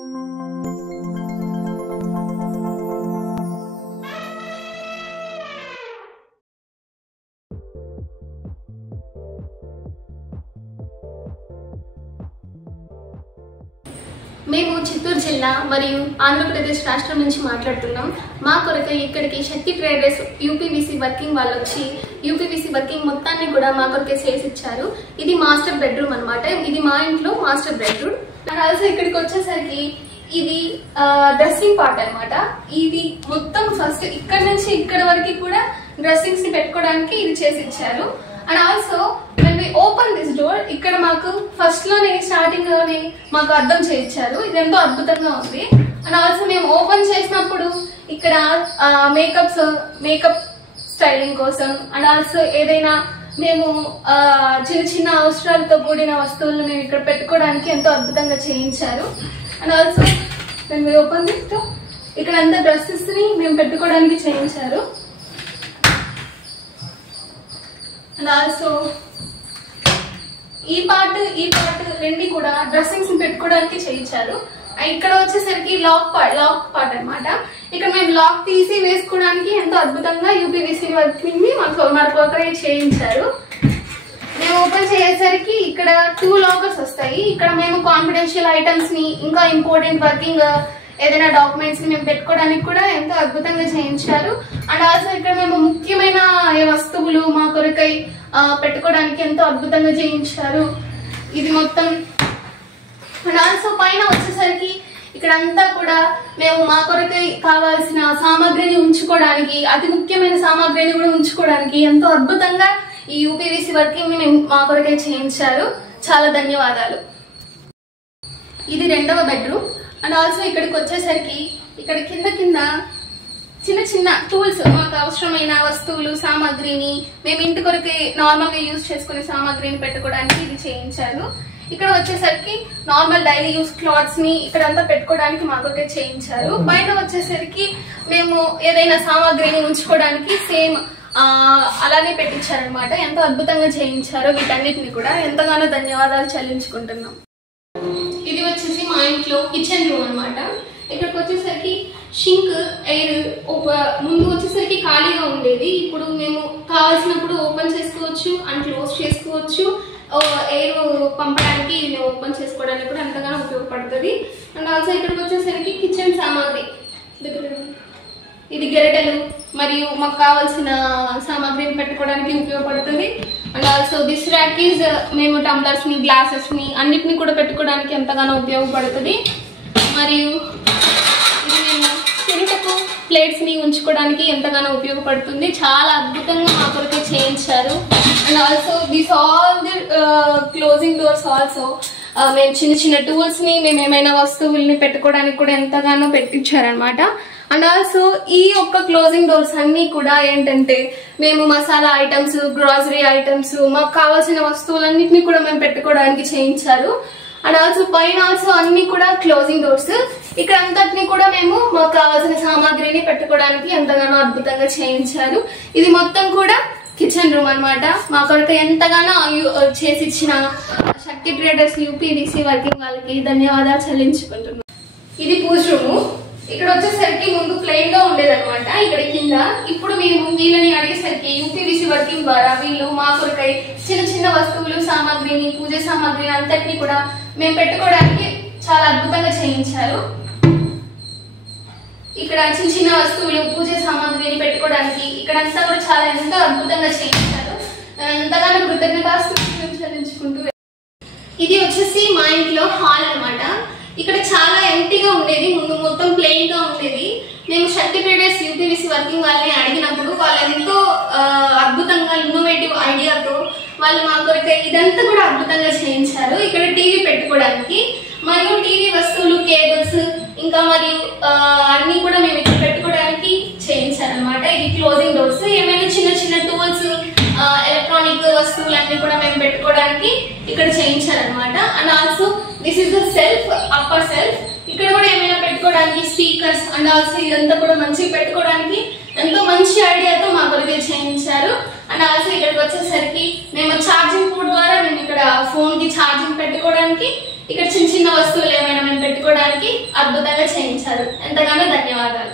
మేము చిత్తూరు జిల్లా మరియు ఆంధ్రప్రదేశ్ రాష్ట్రం నుంచి మాట్లాడుతున్నాం. మా కొరకు ఇక్కడికి శక్తి ట్రేడర్స్ యూపీవీసీ వర్కింగ్ వాళ్ళు వచ్చి యూపీవీసీ వర్కింగ్ మొత్తాన్ని కూడా మా కొరకే చేసి ఇచ్చారు. ఇది మాస్టర్ బెడ్రూమ్ అన్నమాట. ఇది మా ఇంట్లో మాస్టర్ బెడ్రూమ్. ఆల్సో ఇక్కడికి వచ్చేసరికి ఇది డ్రెస్సింగ్ పార్ట్ అన్నమాట. ఇది మొత్తం ఫస్ట్ ఇక్కడ నుంచి ఇక్కడ వరకు కూడా డ్రెస్సింగ్స్ ని పెట్టుకోవడానికి ఇది చేసి ఇచ్చారు. And also when we open this door ఇక్కడ మాకు ఫస్ట్ లోనే స్టార్టింగ్ లోనే మాకు అర్థం చేయించారు. ఇది ఎంతో అద్భుతంగా ఉంది. అండ్ ఆల్సో మేము ఓపెన్ చేసినప్పుడు ఇక్కడ మేకప్ స్టైలింగ్ కోసం అండ్ ఆల్సో ఏదైనా మేము చిన్న చిన్న అవసరాలతో కూడిన వస్తువులను మేము ఇక్కడ పెట్టుకోవడానికి ఎంతో అద్భుతంగా చేయించారు. And also when we open this door ఇక్కడ అంతా డ్రెస్సెస్ ని మేము పెట్టుకోవడానికి చేయించారు. అండ్ ఆల్సో ఈ పార్ట్ రెండు కూడా డ్రెస్సింగ్స్ పెట్టుకోవడానికి చేయించారు. ఇక్కడ వచ్చేసరికి లాక్ పార్ట్ అన్నమాట. ఇక్కడ మేము లాక్ తీసి వేసుకోవడానికి ఎంతో అద్భుతంగా యూపీవీసీ వర్కింగ్ ని మనకు ఒకరే చేయించారు. మేము ఓపెన్ చేసేసరికి ఇక్కడ 2 లాకర్స్ వస్తాయి. ఇక్కడ మేము కాన్ఫిడెన్షియల్ ఐటమ్స్ ని ఇంకా ఇంపార్టెంట్ వర్కింగ్ ఏదైనా డాక్యుమెంట్స్ ని మేము పెట్టుకోవడానికి కూడా ఎంతో అద్భుతంగా చేయించారు. అండ్ ఆల్సో ఇక్కడ మేము ముఖ్యమైన వస్తువులు మా కొరకై పెట్టుకోవడానికి ఎంతో అద్భుతంగా చేయించారు. ఇది మొత్తం. అండ్ ఆల్సో పైన వచ్చేసరికి ఇక్కడంతా కూడా మేము మా కొరకై కావాల్సిన సామాగ్రిని ఉంచుకోవడానికి, అతి ముఖ్యమైన సామాగ్రిని కూడా ఉంచుకోవడానికి ఎంతో అద్భుతంగా ఈ యూపీవీసీ వర్కింగ్ ని మా కొరకై చేయించారు. చాలా ధన్యవాదాలు. ఇది 2వ బెడ్రూమ్. అండ్ ఆల్సో ఇక్కడికి వచ్చేసరికి ఇక్కడ కింద చిన్న చిన్న టూల్స్, మాకు అవసరమైన వస్తువులు సామాగ్రిని మేము ఇంటి కొరకే నార్మల్ గా యూజ్ చేసుకునే సామాగ్రిని పెట్టుకోవడానికి ఇది చేయించారు. ఇక్కడ వచ్చేసరికి నార్మల్ డైలీ యూజ్ క్లాత్స్ ని ఇక్కడంతా పెట్టుకోవడానికి మా కొరకే చేయించారు. పైన వచ్చేసరికి మేము ఏదైనా సామాగ్రిని ఉంచుకోవడానికి సేమ్ అలానే పెట్టించారనమాట. ఎంతో అద్భుతంగా చేయించారు. వీటన్నిటిని కూడా ఎంతగానో ధన్యవాదాలు చెల్లించుకుంటున్నాం. ఇది వచ్చేసి మా ఇంట్లో కిచెన్ రూమ్ అన్నమాట. ఇక్కడికి వచ్చేసరికి షింక్ ఎయిర్ ముందు వచ్చేసరికి ఖాళీగా ఉండేది. ఇప్పుడు మేము కావాల్సినప్పుడు ఓపెన్ చేసుకోవచ్చు అండ్ క్లోజ్ చేసుకోవచ్చు. ఎయిర్ పంపడానికి ఇది మేము ఓపెన్ చేసుకోవడానికి కూడా ఎంతగానో ఉపయోగపడుతుంది. అండ్ ఆల్సో ఇక్కడికి వచ్చేసరికి కిచెన్ సామాగ్రి, ఇది గెరటలు మరియు మాకు కావాల్సిన సామాగ్రిని పెట్టుకోవడానికి ఉపయోగపడుతుంది. And also this rack is మేము టంబ్లర్స్ ని గ్లాసెస్ ని అన్నిటిని కూడా పెట్టుకోవడానికి ఎంతగానో ఉపయోగపడుతుంది. మరియు ఇది మేము తిరుటకు ప్లేట్స్ ని ఉంచుకోవడానికి ఎంతగానో ఉపయోగపడుతుంది. చాలా అద్భుతంగా మా కొరకే చేయించారు. And also this all the closing doors also మేము చిన్న చిన్న టూల్స్ ని మేము ఏమైనా వస్తువుల్ని పెట్టుకోవడానికి కూడా ఎంతగానో పెట్టించారనమాట. అండ్ ఆల్సో ఈ యొక్క క్లోజింగ్ డోర్స్ అన్ని కూడా ఏంటంటే మేము మసాలా ఐటమ్స్, గ్రాసరీ ఐటమ్స్, మాకు కావాల్సిన వస్తువులన్నింటినీ కూడా మేము పెట్టుకోవడానికి చేయించారు. అండ్ ఆల్సో పైన ఆల్సో అన్ని కూడా క్లోజింగ్ డోర్స్. ఇక్కడ అంతటిని కూడా మేము మాకు కావాల్సిన సామాగ్రిని పెట్టుకోవడానికి ఎంతగానో అద్భుతంగా చేయించారు. ఇది మొత్తం కూడా కిచెన్ రూమ్ అన్నమాట. మా కొరకు ఎంతగానో చేసి ఇచ్చిన శక్తి ట్రేడర్స్ యూపీవీసీ వర్కింగ్ వాళ్ళకి ధన్యవాదాలు చెల్లించుకుంటున్నాం. ఇది పూజ రూము. ఇక్కడ వచ్చేసరికి ముందు ప్లెయిన్ గా ఉండేదన్నమాట. ఇక్కడ కింద ఇప్పుడు మేము వీళ్ళని అడిగేసరికి యూపీవీసీ వర్కింగ్ ద్వారా వీళ్ళు మా కొరకై చిన్న చిన్న వస్తువులు సామాగ్రిని, పూజ సామాగ్రిని అంతటినీ కూడా మేము పెట్టుకోవడానికి చాలా అద్భుతంగా చేయించారు. ఇక్కడ చిన్న చిన్న వస్తువులు, పూజ సామాగ్రిని పెట్టుకోవడానికి ఇక్కడంతా కూడా చాలా ఎంతో అద్భుతంగా చేయించారు. ఎంతగానో కృతజ్ఞతాస్తుతులు చెల్లించుకుంటూ. ఇది వచ్చేసి మా ఇంట్లో హాల్ అన్నమాట. ఇక్కడ చాలా ఎంటీగా ఉండేది, ముందు మొత్తం ప్లెయిన్ గా ఉండేది. మేము శక్తి ట్రేడర్స్ యూపీవీసీ వర్కింగ్ వాళ్ళని అడిగినప్పుడు వాళ్ళు ఎంతో అద్భుతంగా ఇన్నోవేటివ్ ఐడియాతో వాళ్ళు మా కొరకు ఇదంతా కూడా అద్భుతంగా చేయించారు. ఇక్కడ టీవీ పెట్టుకోవడానికి మరియు టీవీ వస్తువులు, కేబుల్స్ ఇంకా మరియు అన్ని కూడా మేము ఇక్కడ పెట్టుకోవడానికి చేయించారనమాట. ఇది క్లోజింగ్ డోర్స్. ఏమైనా చిన్న చిన్న టూల్స్, ఎలక్ట్రానిక్ వస్తువులన్నీ కూడా మేము పెట్టుకోవడానికి ఇక్కడ చేయించారనమాట. And also this is the self, upper self. ఇక్కడ కూడా ఏమైనా పెట్టుకోవడానికి స్పీకర్స్ అండ్ ఆల్సో ఇదంతా కూడా మంచిగా పెట్టుకోవడానికి ఎంతో మంచి ఐడియాతో మా కొరకు చేయించారు. అండ్ ఆల్సో ఇక్కడికి వచ్చేసరికి మేము ఛార్జింగ్ పోర్ట్ ద్వారా మేము ఇక్కడ ఫోన్ కి ఛార్జింగ్ పెట్టుకోవడానికి ఇక్కడ చిన్న చిన్న వస్తువులు ఏమైనా మేము పెట్టుకోవడానికి అద్భుతంగా చేయించారు. ఎంతగానో ధన్యవాదాలు.